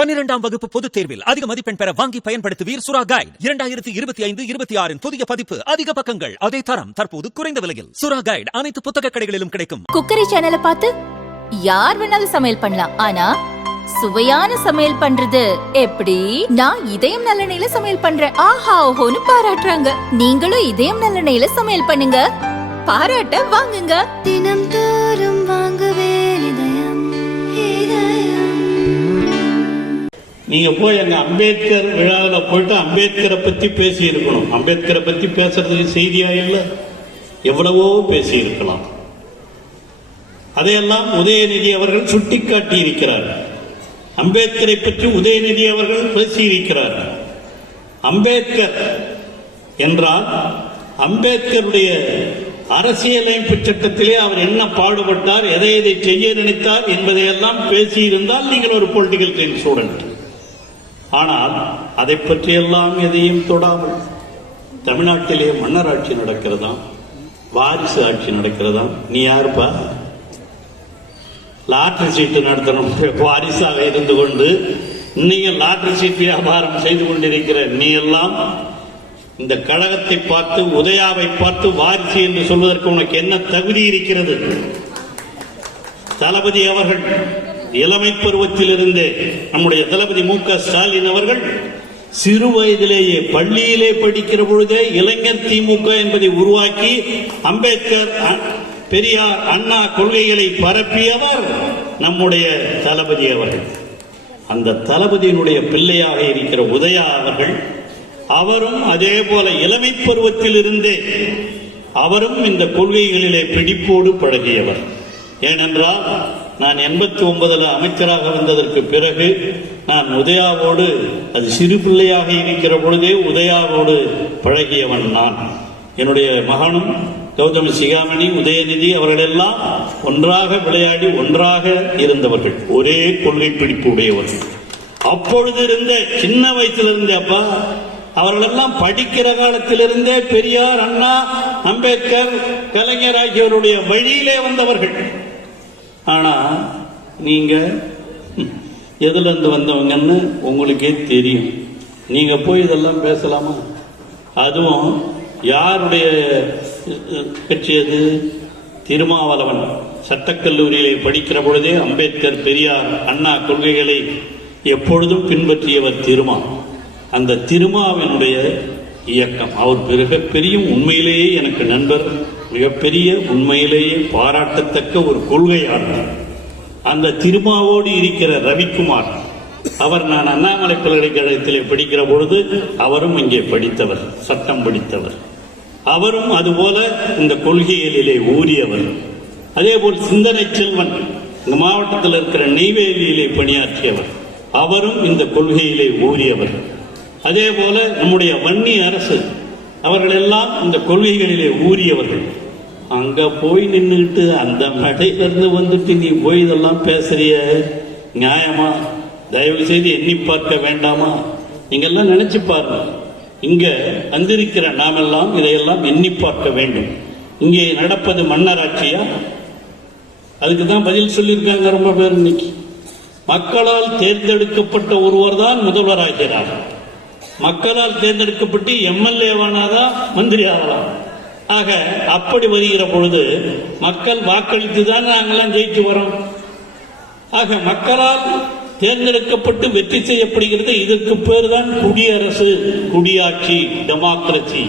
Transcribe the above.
12ஆம் வகுப்பு பொதுத் தேர்வில் அதிக மதிப்பெண் பெற வாங்கி பயன்படுத்துவீர் சுறா கைடு 2025-26 புதிய பதிப்பு. அதிக பக்கங்கள், அதே தரம், தற்போது குறைந்த விலையில். சுறா கைடு அனைத்து புத்தக கடைகளிலும் கிடைக்கும். குக்கரி சேனலை பார்த்து யார் வேணாலும் சமையல் பண்ணலாம். ஆனா சுவையான சமையல் பண்றது எப்படி? நான் இதயம் நல்லெண்ணெயில சமையல் பண்றேன். ஆஹா ஓஹோன்னு பாராட்டுறாங்க. நீங்களும் இதயம் நல்லெண்ணெயில சமையல் பண்ணுங்க, பாராட்ட வாங்குங்க. தினம் தோறும் வாங்குவே இதயம் இதயம். நீங்க போய் எங்க அம்பேத்கர் விழாவில் போயிட்டு அம்பேத்கரை பத்தி பேசி இருக்கணும். அம்பேத்கரை பத்தி பேசுறதுக்கு செய்தியா இல்லை, எவ்வளவோ பேசி இருக்கலாம். அதையெல்லாம் உதயநிதி அவர்கள் சுட்டிக்காட்டி இருக்கிறார். அம்பேத்கரை பற்றி உதயநிதி அவர்கள் பேசியிருக்கிறார். அம்பேத்கர் என்றால் அம்பேத்கருடைய அரசியலமைப்பு சட்டத்திலே அவர் என்ன பாடுபட்டார், எதை எதை செய்ய நினைத்தார் என்பதையெல்லாம் பேசியிருந்தால் நீங்கள் ஒரு பொலிட்டிக்கல் சயின்ஸ் ஸ்டூடெண்ட். ஆனால் அதை பற்றியெல்லாம் எதையும் தொடாமல் தமிழ்நாட்டிலே மன்னர் ஆட்சி நடக்கிறதா, வாரிசு ஆட்சி நடக்கிறதா? நீ யாருப்பா? லாட்டரி சீட்டு நடத்தணும் வாரிசாக இருந்து கொண்டு நீங்க லாட்டரி சீட்டு வியாபாரம் செய்து கொண்டிருக்கிற நீ எல்லாம் இந்த கழகத்தை பார்த்து, உதயாவை பார்த்து வாரிசு என்று சொல்வதற்கு உனக்கு என்ன தகுதி இருக்கிறது? தளபதி அவர்கள் இளமை பருவத்திலிருந்தே, நம்முடைய தளபதி மு.க. ஸ்டாலின் அவர்கள் சிறு வயதிலேயே பள்ளியிலே படிக்கிற பொழுதே இளைஞர் திமுக என்பதை உருவாக்கி அம்பேத்கர், பெரியார், அண்ணா கொள்கைகளை பரப்பியவர் நம்முடைய தளபதி அவர்கள். அந்த தளபதியினுடைய பிள்ளையாக இருக்கிற உதயா அவர்கள், அவரும் அதே போல இளமை பருவத்தில் இருந்தே அவரும் இந்த கொள்கைகளிலே பிடிப்போடு பழகியவர். ஏனென்றால் நான் 89 அமைச்சராக வந்ததற்கு பிறகு நான் உதயாவோடு, அது சிறு பிள்ளையாக இருக்கிற பொழுதே உதயாவோடு பழகியவன் நான். என்னுடைய மகனும் கௌதம சிகாமணி, உதயநிதி அவர்களெல்லாம் ஒன்றாக விளையாடி ஒன்றாக இருந்தவர்கள், ஒரே கொள்கை பிடிப்பு உடையவர்கள். அப்பொழுது இருந்த சின்ன வயசிலிருந்தே அப்பா அவர்களெல்லாம் படிக்கிற காலத்திலிருந்தே பெரியார், அண்ணா, அம்பேத்கர், கலைஞர் ஆகியோருடைய வழியிலே வந்தவர்கள். ஆனா நீங்க எதுல இருந்து வந்தவங்கன்னு உங்களுக்கே தெரியும். நீங்க போய் இதெல்லாம் பேசலாமா? அதுவும் யாருடைய கட்சி அது? திருமாவளவன் சட்டக்கல்லூரியிலே படிக்கிற பொழுதே அம்பேத்கர், பெரியார், அண்ணா கொள்கைகளை எப்பொழுதும் பின்பற்றியவர் திருமா. அந்த திருமாவினுடைய இயக்கம், அவர் மிகப்பெரிய, உண்மையிலேயே எனக்கு நண்பர், மிகப்பெரிய, உண்மையிலேயே பாராட்டத்தக்க ஒரு கொள்கையாளர். அந்த திருமாவோடு இருக்கிற ரவிக்குமார், அவர் நான் அண்ணாமலை பல்கலைக்கழகத்திலே படிக்கிற பொழுது அவரும் இங்கே படித்தவர், சட்டம் படித்தவர். அவரும் அதுபோல இந்த கொள்கைகளிலே ஊறியவர். அதே போல் சிந்தனை செல்வன் இந்த மாவட்டத்தில் இருக்கிற நெய்வேலியிலே பணியாற்றியவர், அவரும் இந்த கொள்கையிலே ஊறியவர். அதே போல நம்முடைய வன்னி அரசு, அவர்கள் எல்லாம் இந்த கொள்கைகளிலே ஊறியவர்கள். அங்க போய் நின்றுட்டு அந்த மடையிலிருந்து வந்துட்டு நீ போய் இதெல்லாம் பேசுறிய, நியாயமா? தயவு செய்து எண்ணி பார்க்க வேண்டாமா? நீங்க எல்லாம் நினைச்சு பாருங்க. இங்க வந்திருக்கிற நாமெல்லாம் இதையெல்லாம் எண்ணி பார்க்க வேண்டும். இங்கே நடப்பது மன்னராட்சியா? அதுக்கு தான் பதில் சொல்லியிருக்காங்க ரொம்ப பேர். இன்னைக்கு மக்களால் தேர்ந்தெடுக்கப்பட்ட ஒருவர் தான் முதல்வராகிறார். மக்களால் தேர்ந்தெடுக்கப்பட்டு எம்எல்ஏவானாதான் மந்திரி ஆகலாம். ஆக அப்படி வருகிற பொழுது மக்கள் வாக்களித்து தான் நாங்கெல்லாம் ஜெயிச்சு வரோம். ஆக மக்களால் தேர்ந்தெடுக்கப்பட்டு வெற்றி செய்யப்படுகிறது. இதற்கு பேர் தான் குடியரசு, குடியாட்சி, டெமோக்ரசி.